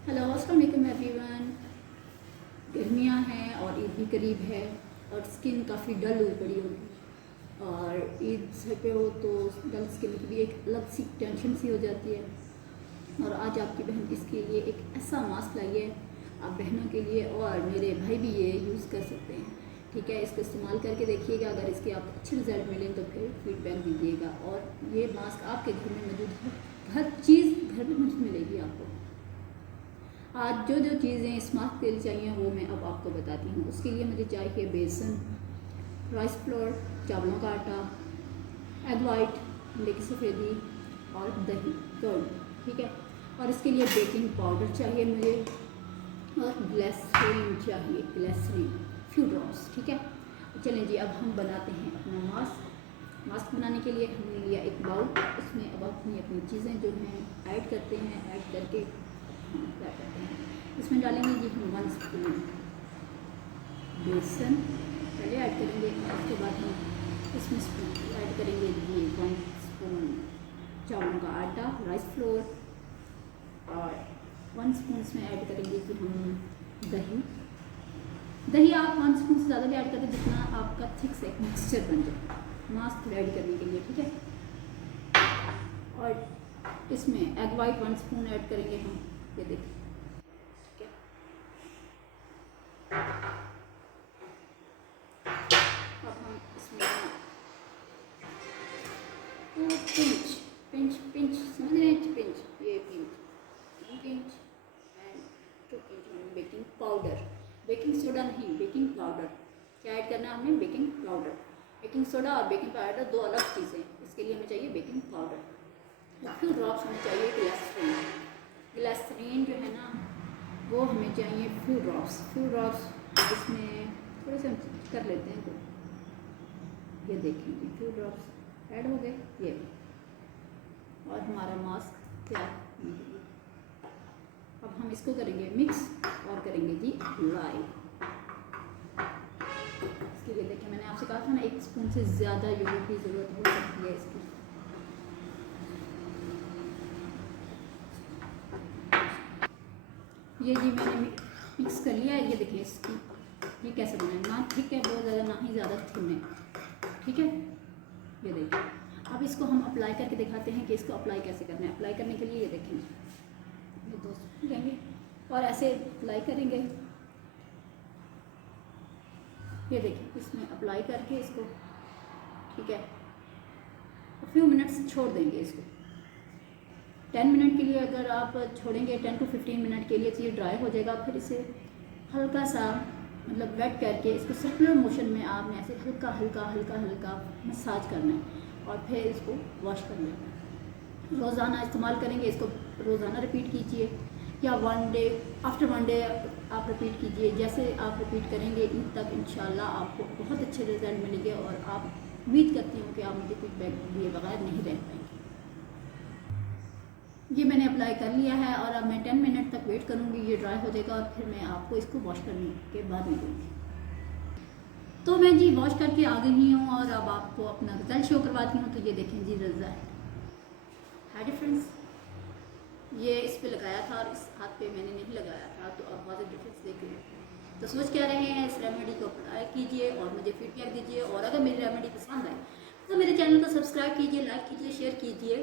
Hello अस्सलाम वालेकुम everyone. गर्मियाँ हैं और ईद भी करीब है और स्किन काफ़ी डल हुई पड़ी होगी और ईद से पे हो तो डल स्किन की भी एक अलग सी टेंशन सी हो जाती है। और आज आपकी बहन इसके लिए एक ऐसा मास्क लाई है आप बहनों के लिए, और मेरे भाई भी ये यूज़ कर सकते हैं। ठीक है, इसका इस्तेमाल करके देखिएगा, अगर इसके आप अच्छे रिजल्ट मिलें तो फिर फीडबैक दीजिएगा। और ये मास्क आपके घर में मौजूद है, हर चीज़ घर में मौजूद मिलेगी आपको। आज जो जो चीज़ें इस मास्क के लिए चाहिए वो मैं अब आपको बताती हूँ। उसके लिए मुझे चाहिए बेसन, राइस फ्लोर, चावलों का आटा, एग वाइट, अंडे की सफ़ेदी और दही, कर्ड। ठीक है, और इसके लिए बेकिंग पाउडर चाहिए मुझे और ग्लिसरीन चाहिए, ग्लिसरीन फ्यू ड्रॉप्स। ठीक है, चलें जी, अब हम बनाते हैं अपना मास्क। मास्क बनाने के लिए हमने लिया एक बाउल, उसमें अब अपनी अपनी चीज़ें जो हैं ऐड करते हैं, ऐड करके क्या करते हैं इसमें डालेंगे जी हम 1 स्पून बेसन पहले ऐड करेंगे, उसके बाद हम इसमें ऐड करेंगे जी 1 स्पून चावलों का आटा, राइस फ्लोर, और 1 स्पून इसमें ऐड करेंगे कि हम दही। दही आप 1 स्पून से ज़्यादा भी ऐड करें जितना आपका थिक से मिक्सचर बन जाए मास्क रेडी करने के लिए। ठीक है, और इसमें एग वाइट 1 स्पून ऐड करेंगे हम, ये देखिए। ठीक है, अब हम इसमें पिंच पिंच पिंच समझ रहे हैं, पिंच, ये pinch pinch and 2 pinch baking powder, baking soda नहीं, बेकिंग पाउडर। क्या ऐड करना है हमने? Baking powder. बेकिंग सोडा और बेकिंग पाउडर दो अलग चीज़ें, इसके लिए हमें चाहिए बेकिंग पाउडर। फिर ड्रॉप्स हमें चाहिए ग्लिसरीन। ग्लिसरीन जो है ना वो हमें चाहिए फ्यू ड्रॉप्स। इसमें थोड़े से हम कर लेते हैं, तो ये देखेंगे फ्यू ड्रॉप्स ऐड हो गए ये, और हमारा मास्क तैयार होने के लिए। अब हम इसको करेंगे मिक्स और करेंगे जी अप्लाई। इसके लिए देखिए मैंने आपसे कहा था ना 1 स्पून से ज़्यादा योगर्ट की ज़रूरत हो सकती है इसकी। ये जी मैंने मिक्स कर लिया है, ये देखिए इसकी ये कैसे बना है, ना थिक है बहुत ज़्यादा ना ही ज़्यादा थिन है। ठीक है, ये देखिए। अब इसको हम अप्लाई करके दिखाते हैं कि इसको अप्लाई कैसे करना है। अप्लाई करने के लिए ये देखेंगे, ये 2 स्पून लेंगे और ऐसे अप्लाई करेंगे। ये देखिए इसमें अप्लाई करके इसको, ठीक है, फ्यू मिनट्स छोड़ देंगे इसको 10 मिनट के लिए। अगर आप छोड़ेंगे 10 to 15 मिनट के लिए तो ये ड्राई हो जाएगा। फिर इसे हल्का सा मतलब वेट करके इसको सर्कुलर मोशन में आपने ऐसे हल्का हल्का हल्का हल्का मसाज करना है और फिर इसको वॉश कर लेना है। रोज़ाना इस्तेमाल करेंगे इसको, रोज़ाना रिपीट कीजिए या 1 डे आफ्टर 1 डे आप रिपीट कीजिए। जैसे आप रिपीट करेंगे ईद तक इंशाल्लाह आपको बहुत अच्छे रिजल्ट मिलेंगे और आप उम्मीद करती हूँ कि आप मुझे फीडबैक दिए बगैर नहीं रह पाएंगे। ये मैंने अप्लाई कर लिया है और अब मैं 10 मिनट तक वेट करूँगी, ये ड्राई हो जाएगा और फिर मैं आपको इसको वॉश करने के बाद मिलूँगी। तो मैं जी वॉश करके आ गई हूँ और अब आपको अपना रिजल्ट शो करवाती हूँ। तो ये देखें जी रिजल्ट है डिफरेंस, ये इस पे लगाया था और इस हाथ पे मैंने नहीं लगाया था, तो अब बहुत डिफरेंस देख रहे हैं। तो सोच क्या रहे हैं, इस रेमेडी को अप्लाई कीजिए और मुझे फीडबैक दीजिए। और अगर मेरी रेमेडी पसंद आए तो मेरे चैनल को सब्सक्राइब कीजिए, लाइक कीजिए, शेयर कीजिए